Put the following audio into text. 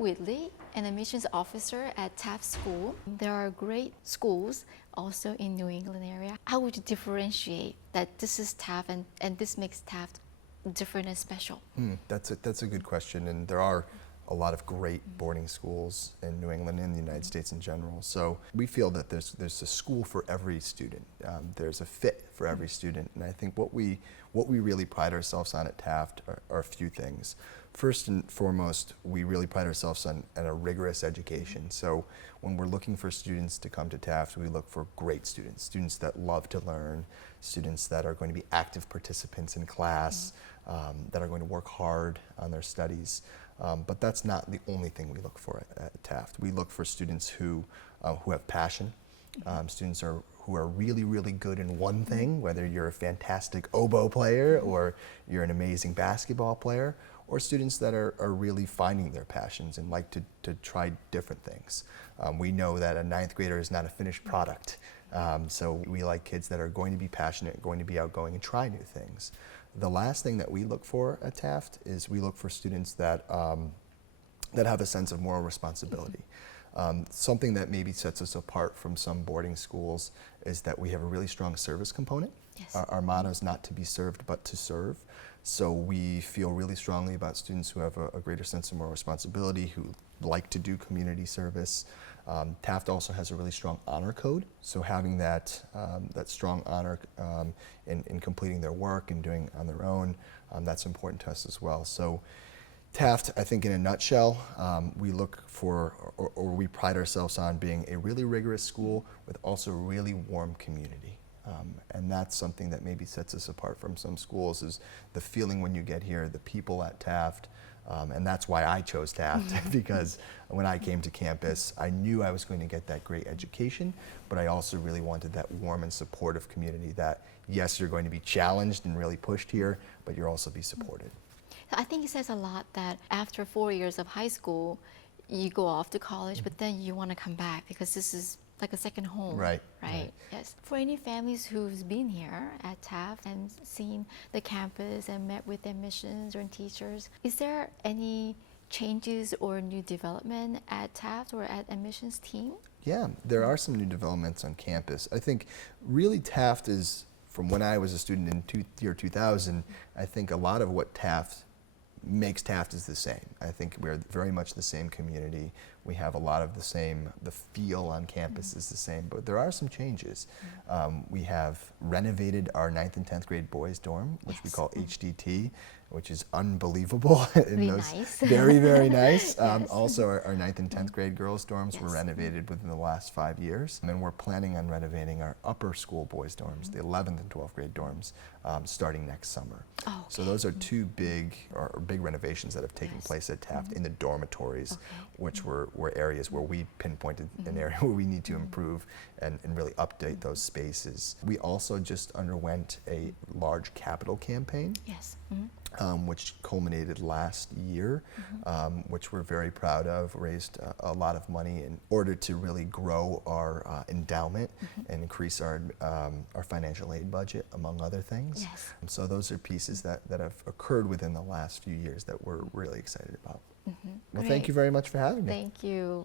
Whitley, an admissions officer at Taft School. There are great schools also in New England area. How would you differentiate that this is Taft and this makes Taft different and special? That's a good question, and there are a lot of great boarding schools in New England and the United States in general. So we feel that there's a school for every student. There's a fit for every student, and I think what we really pride ourselves on at Taft are a few things. First and foremost, we really pride ourselves on a rigorous education. So when we're looking for students to come to Taft, we look for great students, students that love to learn, students that are going to be active participants in class, that are going to work hard on their studies. But that's not the only thing we look for at Taft. We look for students who have passion, students who are really, really good in one thing, whether you're a fantastic oboe player or you're an amazing basketball player, or students that are really finding their passions and like to try different things. We know that a ninth grader is not a finished product, so we like kids that are going to be passionate, going to be outgoing and try new things. The last thing that we look for at Taft is we look for students that have a sense of moral responsibility. Something that maybe sets us apart from some boarding schools is that we have a really strong service component. Yes. Our motto is not to be served, but to serve. So we feel really strongly about students who have a greater sense of moral responsibility, who like to do community service. Taft also has a really strong honor code, so having that strong honor in completing their work and doing on their own, that's important to us as well. So Taft, I think in a nutshell, we look for, or we pride ourselves on being a really rigorous school with also a really warm community. And that's something that maybe sets us apart from some schools, is the feeling when you get here, the people at Taft. And that's why I chose Taft, because when I came to campus, I knew I was going to get that great education, but I also really wanted that warm and supportive community that, yes, you're going to be challenged and really pushed here, but you'll also be supported. I think it says a lot that after 4 years of high school, you go off to college, but then you want to come back because this is like a second home. Right. Yes. For any families who's been here at Taft and seen the campus and met with admissions or teachers, is there any changes or new development at Taft or at admissions team? Yeah, there are some new developments on campus. I think really Taft is, from when I was a student in year 2000, I think a lot of what Taft makes Taft is the same. I think we're very much the same community. We have a lot of the same, the feel on campus is the same, but there are some changes. We have renovated our 9th and 10th grade boys dorm, which we call HDT, which is unbelievable. Nice. Very, very nice. Yes. Also, our 9th and 10th grade girls dorms were renovated within the last 5 years. And we're planning on renovating our upper school boys dorms, the 11th and 12th grade dorms, starting next summer. Oh, okay. So those are two big renovations that have taken place at Taft in the dormitories, which were areas where we pinpointed an area where we need to improve and really update those spaces. We also just underwent a large capital campaign. Yes. Which culminated last year, which we're very proud of, raised a lot of money in order to really grow our endowment and increase our financial aid budget, among other things. Yes. So those are pieces that have occurred within the last few years that we're really excited about. Well, thank you very much for having me. Thank you.